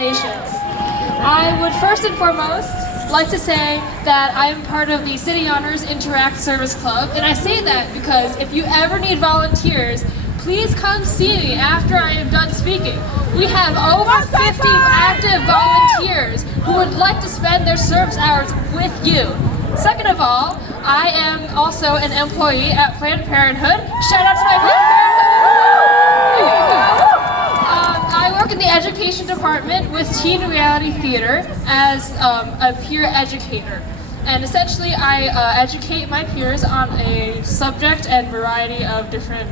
organizations. I would first and foremost like to say that I am part of the City Honors Interact Service Club, and I say that because if you ever need volunteers, please come see me after I am done speaking. We have over 50 active volunteers who would like to spend their service hours with you. Second of all, I am also an employee at Planned Parenthood. Shout out to my Planned Parenthood! I work in the education department with teen reality theater as a peer educator. And essentially I educate my peers on a subject and variety of different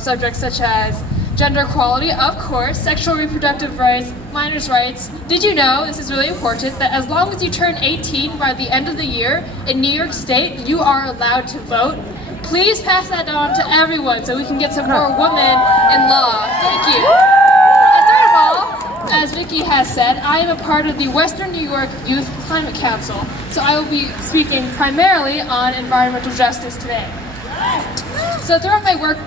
subjects such as gender equality, of course, sexual reproductive rights, minors' rights. Did you know, this is really important, that as long as you turn 18 by the end of the year in New York State, you are allowed to vote? Please pass that on to everyone so we can get some more women in law. Thank you. And third of all, as Vicky has said, I am a part of the Western New York Youth Climate Council, so I will be speaking primarily on environmental justice today. So throughout my work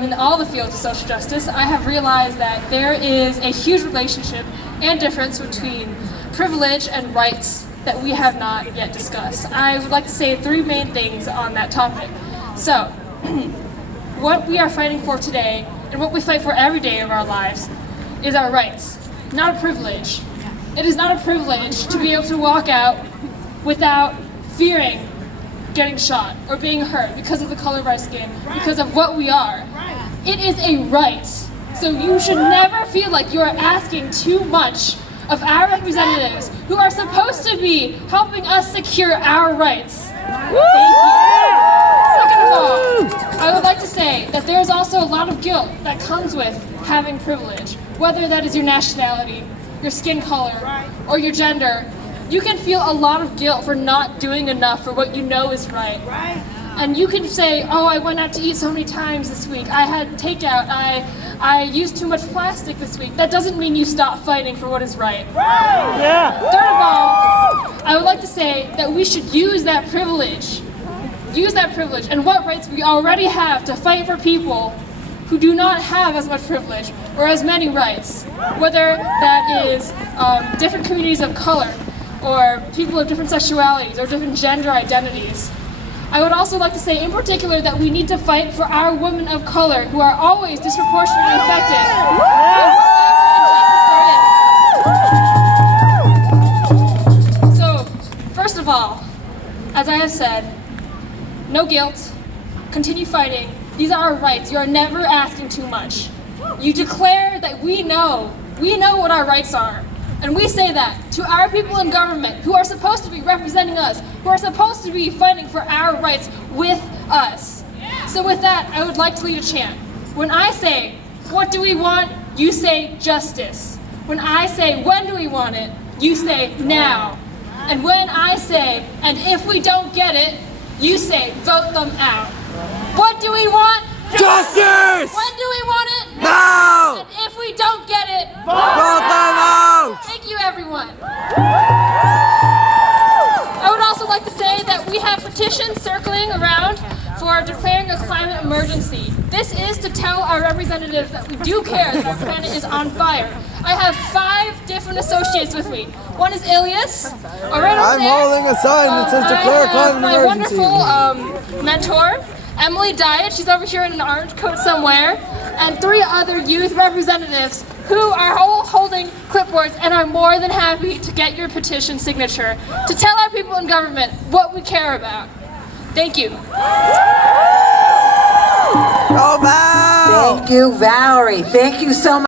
in all the fields of social justice, I have realized that there is a huge relationship and difference between privilege and rights that we have not yet discussed. I would like to say three main things on that topic. So, what we are fighting for today, and what we fight for every day of our lives, is our rights, not a privilege. It is not a privilege to be able to walk out without fearing getting shot or being hurt because of the color of our skin, because of what we are. It is a right. So you should never feel like you are asking too much of our representatives who are supposed to be helping us secure our rights. Thank you. Second of all, I would like to say that there is also a lot of guilt that comes with having privilege, whether that is your nationality, your skin color, or your gender. You can feel a lot of guilt for not doing enough for what you know is right. And you can say, oh, I went out to eat so many times this week. I had takeout. I used too much plastic this week. That doesn't mean you stop fighting for what is right. Third of all, I would like to say that we should use that privilege. Use that privilege and what rights we already have to fight for people who do not have as much privilege or as many rights. Whether that is different communities of color, or people of different sexualities or different gender identities. I would also like to say in particular that we need to fight for our women of color who are always disproportionately affected wherever injustice there is. So, first of all, as I have said, no guilt, continue fighting. These are our rights. You are never asking too much. You declare that we know what our rights are. And we say that to our people in government who are supposed to be representing us, who are supposed to be fighting for our rights with us. So with that, I would like to lead a chant. When I say, what do we want? You say justice. When I say, when do we want it? You say now. And when I say, and if we don't get it, you say, vote them out. What do we want? Justice! When do we want it? Now! And if we don't get it, vote them out! Thank you, everyone. I would also like to say that we have petitions circling around for declaring a climate emergency. This is to tell our representatives that we do care that our planet is on fire. I have 5 different associates with me. One is Ilias, right over I'm holding a sign that says declare climate emergency. My wonderful mentor, Emily Diet, she's over here in an orange coat somewhere, and 3 other youth representatives who are all holding clipboards and are more than happy to get your petition signature to tell our people in government what we care about. Thank you. Go Val! Thank you, Valerie. Thank you so much.